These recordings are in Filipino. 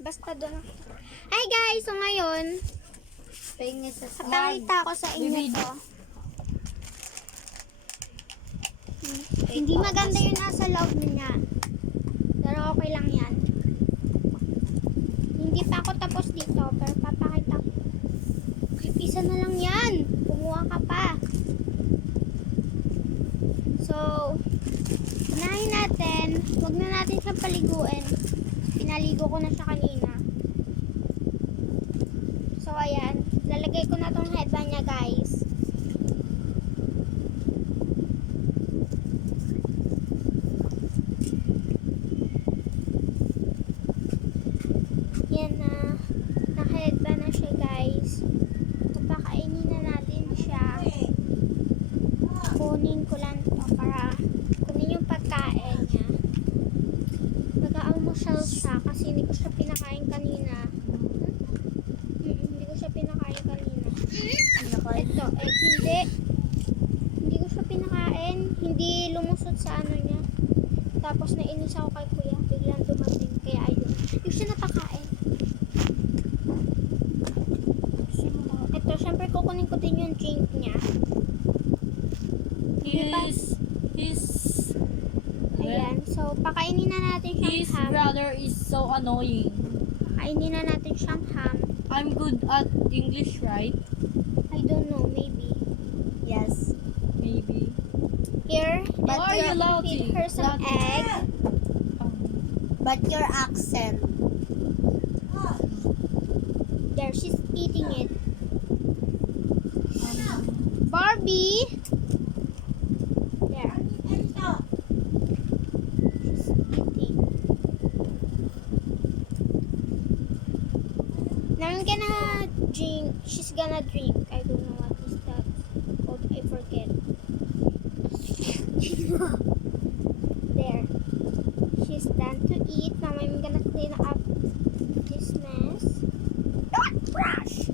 Basta doon. Hi guys! So ngayon, papakita ko sa inyo to. Hindi maganda yung nasa loob niya. Pero okay lang yan. Hindi pa ako tapos dito, pero papakita ko. Okay, pisa na lang yan. Kumuha ka pa. So, unahin natin. Huwag na natin siyang paliguin. Pinaligo ko na siya kanina. So, ayan. Lalagay ko na tong headband niya, guys. Yan na. Naka-headband na siya, guys. Papakainin na natin siya. Kunin ko lang to para kunin yung pagkain niya. Nag-almusal siya kasi hindi ko siya pinakain kanina. Hindi ko siya pinakain kanina. Ito, hindi. Hindi ko siya pinakain. Hindi lumusot sa ano niya. Tapos nainis ako kay kuya. Biglang dumating. Kaya ayun. Hindi ko siya napakain. Ito, syempre kukunin ko din yung drink niya. Ayan. So, pakainin na natin siyang His ham. brother is so annoying. Pakainin na natin siyang ham. I'm good at English, right? I don't know. Maybe. Yes. Maybe. Here, But are you allowed feed to? her some egg. But your accent. There, she's eating it. Barbie! There. She's eating. Now I'm gonna drink. She's gonna drink. I don't know what is that called. I forget. There. She's done to eat. Now I'm gonna clean up this mess. Don't brush!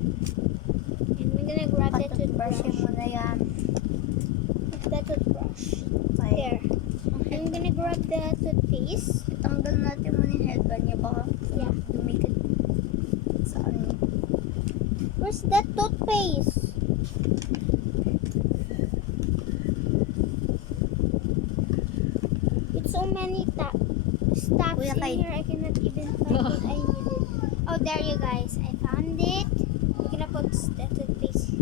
And we're gonna grab the toothbrush. Patutbrushin mo na yan. The toothbrush. Okay. There. I'm gonna grab the toothpaste. Tanggal natin muna yung headband niya. Baka Yeah. dumikit sa ano. Where's that toothpaste? It's so many stuffs Kuya, in kay- here. I cannot even find what I needed. Oh, there you guys. I found it. We're gonna put the toothpaste.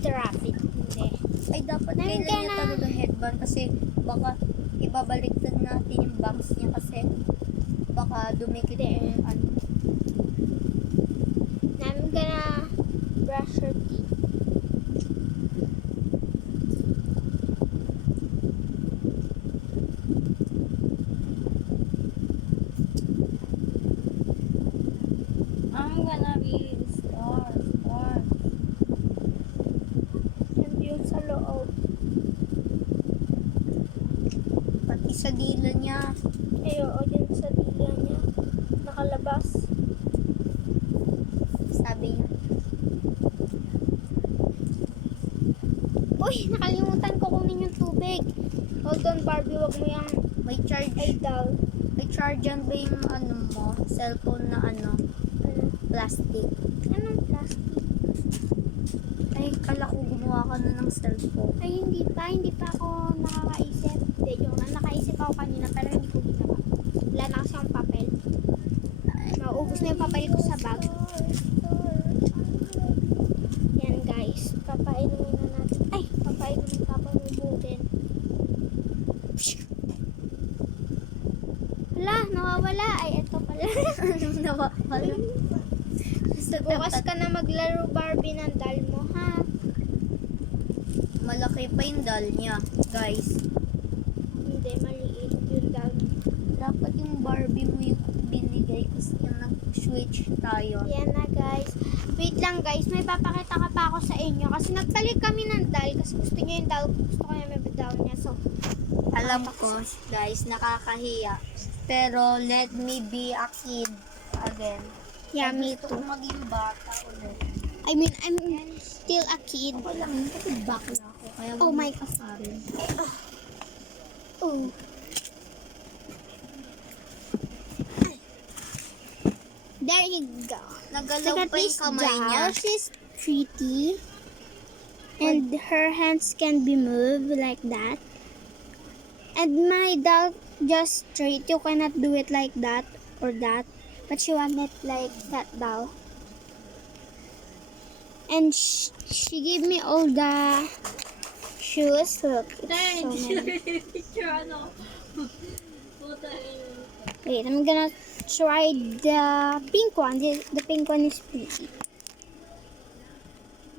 Drop it. Hindi. Ay, dapat Namin kailan niya ka na. talaga headband kasi baka ibabaliktad natin yung bangs niya kasi baka dumikit yung ano. Now I'm gonna brush her teeth. I'm gonna be star. Nandiyon sa loob. Pati sa dila niya. Ay, oo, dyan sa dila niya. Nakalabas. Sabi niya. Uy, nakalimutan ko kunin yung tubig. Hold on, Barbie. Wag mo yung May charge. idol. May charge yan ba yung ano mo? Cellphone na ano? Plastic. Anong plastic? Ay, kala ko gumawa ka na ng cellphone. Ay, hindi pa. Hindi pa ako nakakaisip. Hindi, joke lang. Nakaisip ako kanina pero hindi ko ginawa. Wala na kasi akong papel. Mauubos na yung papel ko sa bag. Yan, guys. Papainumin na natin. Ay, papainumin papanubutin. Hala, nawawala. Ay, eto pala. Anong nawawala? Bukas ka na maglaro, Barbie, ng doll mo, ha? Malaki pa yung doll niya, guys. Hindi, maliit yung doll mo. Dapat yung Barbie mo yung binigay kasi yung nag-switch tayo. Yan na, guys. Wait lang, guys. May papakita ka pa ako sa inyo. Kasi nagtalik kami ng doll. Kasi gusto niya yung doll. Gusto ko yung may doll niya. So, Alam ko, guys, nakakahiya. Pero let me be a kid again. yeah, me Gusto too. ko maging bata ulit. I mean, I'm still a kid. Ako lang, kasi bakla ako. Kaya Oh my God. Sorry. Oh. There you go. Nagalaw Look at pa yung this kamay niya. doll. She's pretty. And her hands can be moved like that. And my doll just straight. You cannot do it like that or that. But she want it like that doll. And she gave me all the shoes. Look, it's so many. picture, ano? Puta yun. Wait, I'm gonna try the pink one. The pink one is pretty.